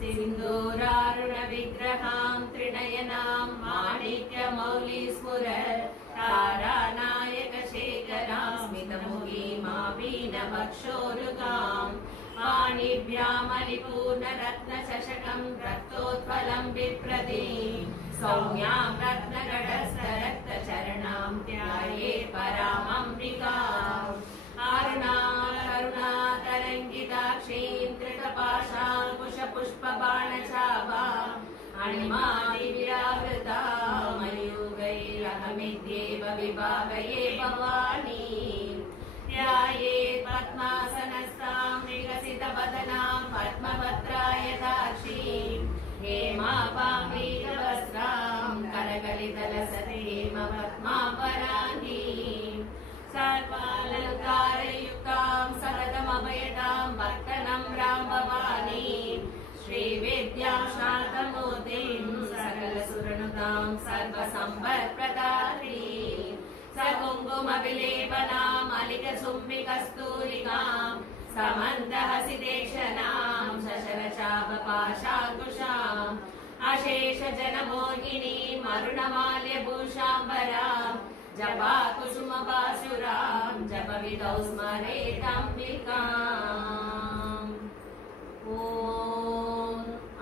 सिन्दूरारुण विग्रहां त्रिनयनां माणिक्यमौलिस्फुरत् तारानायक शेखरां स्मितमुखीमापीनवक्षोरुगां पाणिभ्यामलिपूर्णरत्नचषकं रक्तोत्पलं बिभ्रतीं सौम्यां रत्नगढस्थरक्तचरणां ध्याये परामम्बिकाम् करुणातरङ्गिताक्षीं कृतपाशाङ्कुशपुष्पबाणचापाम् अणिमादिविरावृतां मयूगैरहमित्येव विभावये भवानीं ध्यायेत् पद्मासनस्थां विकसितवदनां पद्मपत्रायताक्षीं हेमापाङ्गीरवस्त्रां करकलितलसतेमपद्मापराङ्गीं सर्वालङ्कारयुक्तां सततमभयतां भक्तनं रामभवानीं श्रीविद्यां शान्तमूर्तिं सकलसुरनुतां सर्वसम्पत्प्रदात्रीं सकुङ्कुमविलेपनां मलिकचुम्बिकस्तूलिकां समन्दहसितेक्षणां शशरचापपाशाङ्कुशाम् अशेषजनमोहिनीं अरुणमाल्यभूषाम्बरां जपाकुसुमपाशुरां जपविधौ स्मरेदम्बिकाम् ॐ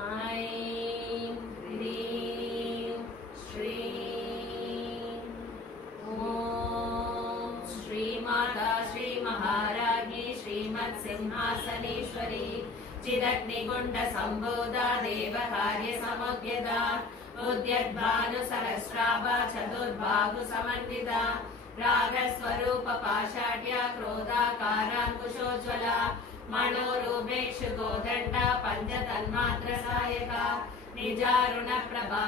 ऐं ह्रीं श्रीं ॐ श्रीमाता श्रीमहाराज्ञी श्रीमत्सिंहासनेश्वरी चिदग्निकुण्डसम्भूता देवकार्यसमुद्यता उद्यद्भानुसहस्राभा चतुर्बाहुसमन्विता रागस्वरूपपाषाढ्या क्रोधाकाराङ्कुशोज्ज्वला मनोरूपेक्षु गोदण्डा पञ्चतन्मात्रसायका निजारुणप्रभा